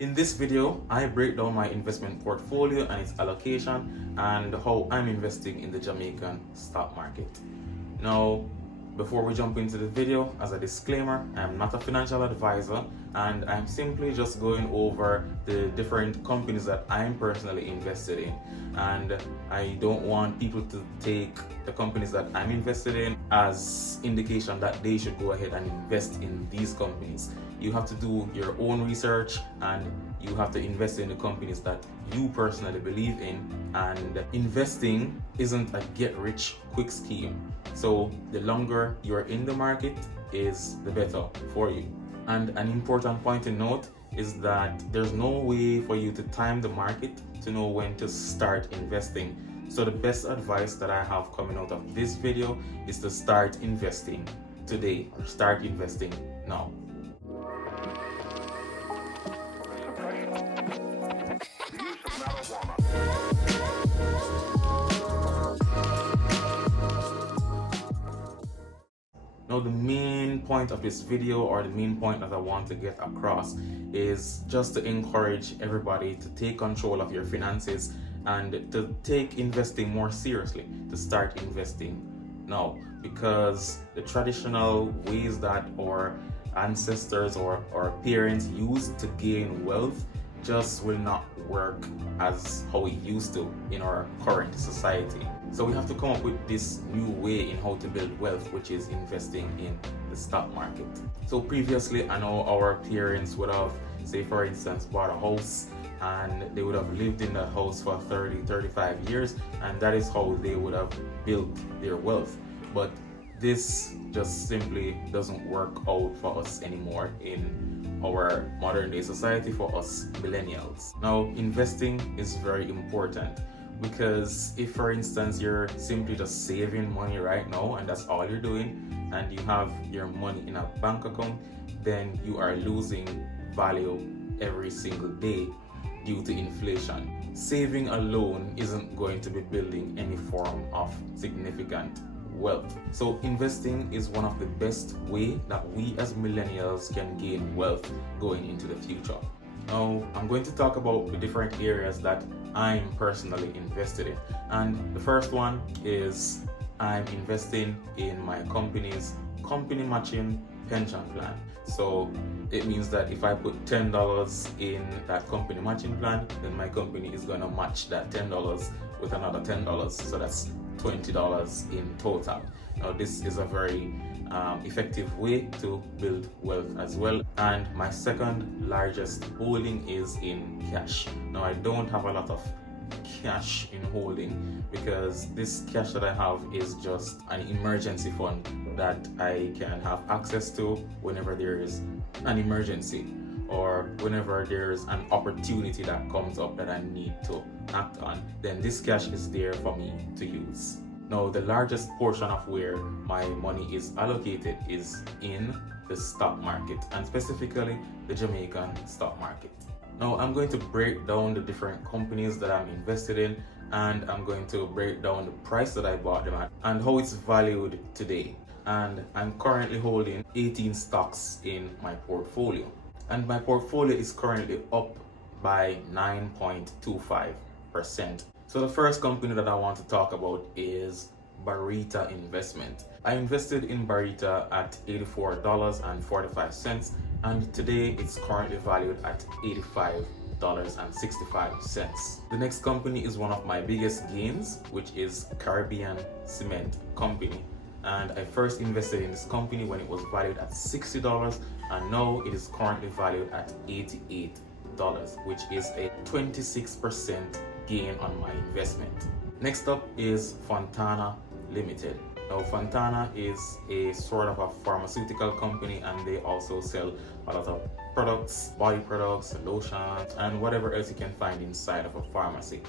In this video, I break down my investment portfolio and its allocation and how I'm investing in the Jamaican stock market. Now, before we jump into the video, as a disclaimer, I'm not a financial advisor and I'm simply just going over the different companies that I'm personally invested in. And I don't want people to take the companies that I'm invested in as indication that they should go ahead and invest in these companies. You have to do your own research and you have to invest in the companies that you personally believe in, and investing isn't a get-rich quick scheme. So the longer you're in the market is the better for you. And an important point to note is that there's no way for you to time the market to know when to start investing. So the best advice that I have coming out of this video is to start investing today, or start investing now. Now, the main point of this video, or the main point that I want to get across, is just to encourage everybody to take control of your finances and to take investing more seriously, to start investing now, because the traditional ways that our ancestors or our parents used to gain wealth just will not work as how it used to in our current society. So we have to come up with this new way in how to build wealth, which is investing in the stock market. So previously, I know our parents would have, say for instance, bought a house and they would have lived in that house for 30-35 years, and that is how they would have built their wealth. But this just simply doesn't work out for us anymore in our modern day society, for us millennials. Now, investing is very important, because if for instance you're simply just saving money right now and that's all you're doing, and you have your money in a bank account, then you are losing value every single day due to inflation. Saving alone isn't going to be building any form of significant wealth. So investing is one of the best way that we as millennials can gain wealth going into the future. Now, I'm going to talk about the different areas that I'm personally invested in. And the first one is I'm investing in my company's company matching pension plan. So it means that if I put $10 in that company matching plan, then my company is going to match that $10 with another $10. So that's $20 in total. Now, this is a very effective way to build wealth as well. And my second largest holding is in cash. Now, I don't have a lot of cash in holding, because this cash that I have is just an emergency fund that I can have access to whenever there is an emergency, or whenever there's an opportunity that comes up that I need to act on, then this cash is there for me to use. Now, the largest portion of where my money is allocated is in the stock market, and specifically the Jamaican stock market. Now, I'm going to break down the different companies that I'm invested in, and I'm going to break down the price that I bought them at and how it's valued today. And I'm currently holding 18 stocks in my portfolio, and my portfolio is currently up by 9.25%. So the first company that I want to talk about is Barita Investment. I invested in Barita at $84.45, and today it's currently valued at $85.65. The next company is one of my biggest gains, which is Caribbean Cement Company. And I first invested in this company when it was valued at $60, and now it is currently valued at $88, which is a 26% gain on my investment. Next up is Fontana Limited. Now, Fontana is a sort of a pharmaceutical company, and they also sell a lot of products, body products, lotions, and whatever else you can find inside of a pharmacy.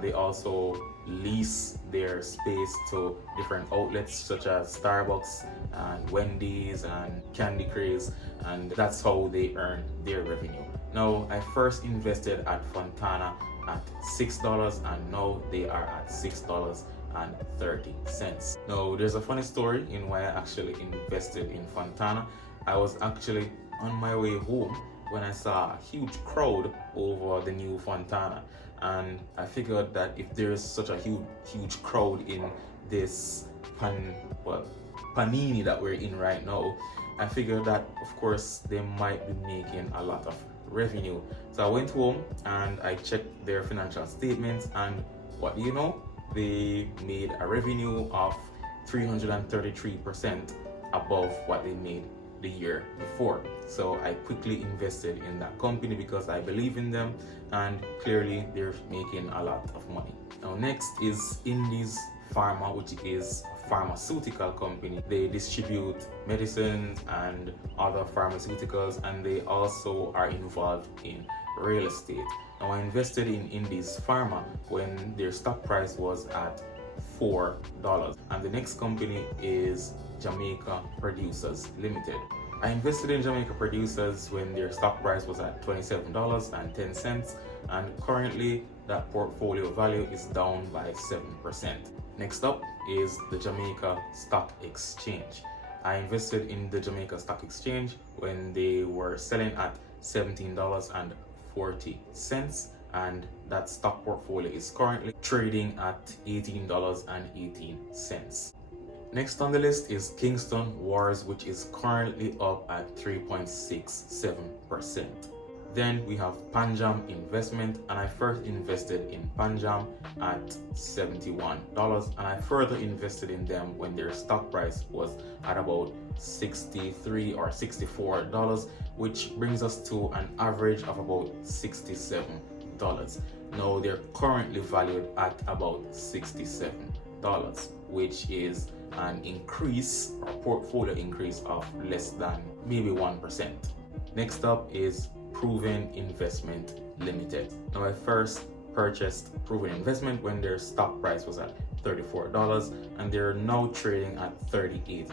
They also lease their space to different outlets such as Starbucks and Wendy's and Candy Craze, and that's how they earn their revenue. Now, I first invested at Fontana at $6, and now they are at $6.30. Now, there's a funny story in why I actually invested in Fontana. I was actually on my way home when I saw a huge crowd over the new Fontana, and I figured that if there is such a huge crowd in this panini that we're in right now, I figured that of course they might be making a lot of revenue. So I went home and I checked their financial statements, and what do you know? They made a revenue of 333% above what they made the year before. So I quickly invested in that company because I believe in them, and clearly they're making a lot of money. Now next is Indies Pharma, which is a pharmaceutical company. They distribute medicines and other pharmaceuticals, and they also are involved in real estate. Now I invested in Indies Pharma when their stock price was at $4. And the next company is Jamaica Producers Limited. I invested in Jamaica Producers when their stock price was at $27.10, and currently that portfolio value is down by 7%. Next up is the Jamaica Stock Exchange. I invested in the Jamaica Stock Exchange when they were selling at $17.40, and that stock portfolio is currently trading at $18.18. Next on the list is Kingston Wars, which is currently up at 3.67%. Then we have Panjam Investment, and I first invested in Panjam at $71, and I further invested in them when their stock price was at about $63 or $64, which brings us to an average of about $67. Now they're currently valued at about $67, which is an increase or portfolio increase of less than maybe 1%. Next up is Proven Investment Limited. Now I first purchased Proven Investment when their stock price was at $34, and they're now trading at $38,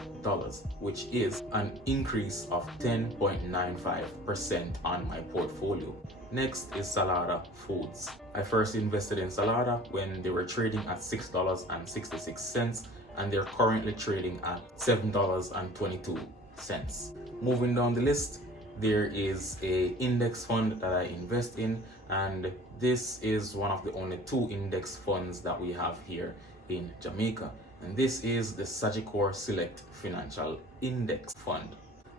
which is an increase of 10.95% on my portfolio. Next is Salada Foods. I first invested in Salada when they were trading at $6.66, and they're currently trading at $7.22. Moving down the list, there is a index fund that I invest in, and this is one of the only two index funds that we have here in Jamaica, and this is the Sagicor Select Financial Index Fund.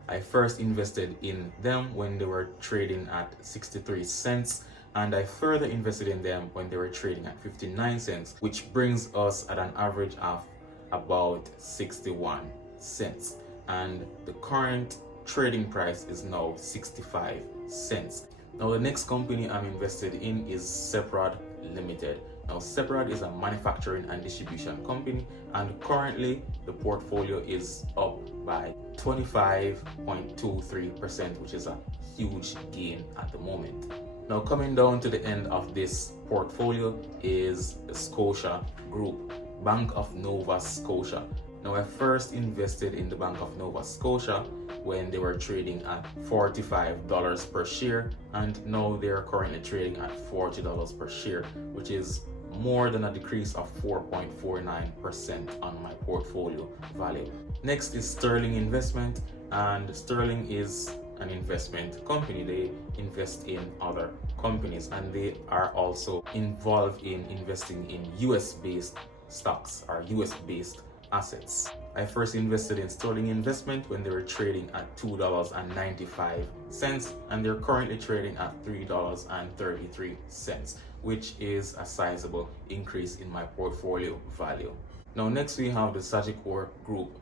I first invested in them when they were trading at 63 cents, and I further invested in them when they were trading at 59 cents, which brings us at an average of about 61 cents, and the current trading price is now 65 cents. Now the next company I'm invested in is Seprod Limited. Now Seprod is a manufacturing and distribution company, and currently the portfolio is up by 25.23%, which is a huge gain at the moment. Now coming down to the end of this portfolio is the Scotia Group, Bank of Nova Scotia. Now I first invested in the Bank of Nova Scotia when they were trading at $45 per share, and now they are currently trading at $40 per share, which is more than a decrease of 4.49% on my portfolio value. Next is Sterling Investment, and Sterling is an investment company. They invest in other companies, and they are also involved in investing in US-based stocks or US-based assets. I first invested in Sterling Investment when they were trading at $2.95, and they're currently trading at $3.33, which is a sizable increase in my portfolio value. Now next we have the Sagicor Group,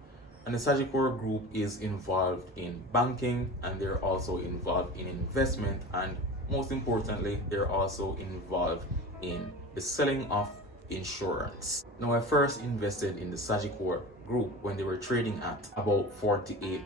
and the Sagicor Group is involved in banking, and they're also involved in investment, and most importantly they're also involved in the selling of insurance. Now I first invested in the Sagicor Group when they were trading at about $48,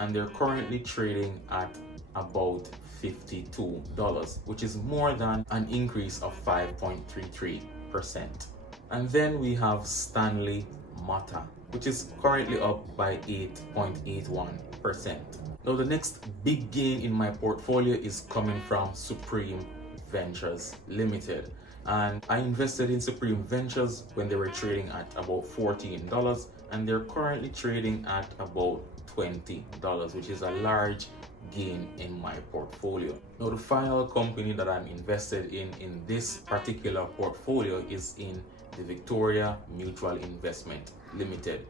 and they're currently trading at about $52, which is more than an increase of 5.33%. And then we have Stanley Mata, which is currently up by 8.81%. Now the next big gain in my portfolio is coming from Supreme Ventures Limited, and I invested in Supreme Ventures when they were trading at about $14, and they're currently trading at about $20, which is a large gain in my portfolio. Now, the final company that I'm invested in this particular portfolio is in the Victoria Mutual Investment Limited.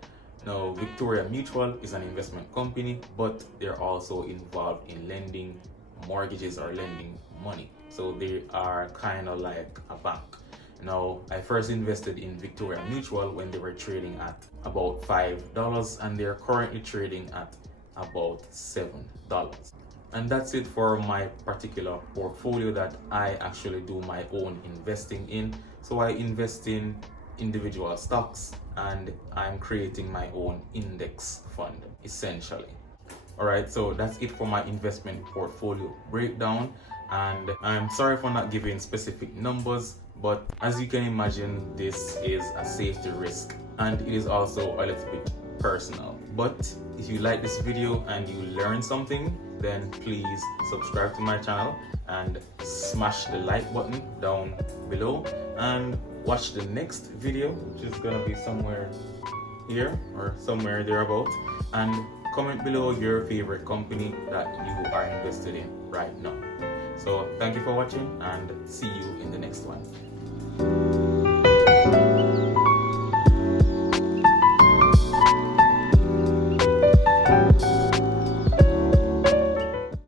Now, Victoria Mutual is an investment company, but they're also involved in lending mortgages or lending money. So they are kind of like a bank. Now, I first invested in Victoria Mutual when they were trading at about $5, and they're currently trading at about $7. And that's it for my particular portfolio that I actually do my own investing in. So I invest in individual stocks, and I'm creating my own index fund essentially. Alright, so that's it for my investment portfolio breakdown, and I'm sorry for not giving specific numbers, but as you can imagine, this is a safety risk and it is also a little bit personal. But if you like this video and you learned something, then please subscribe to my channel and smash the like button down below, and watch the next video, which is gonna be somewhere here or somewhere thereabout, and comment below your favorite company that you are invested in right now. So thank you for watching, and see you in the next one.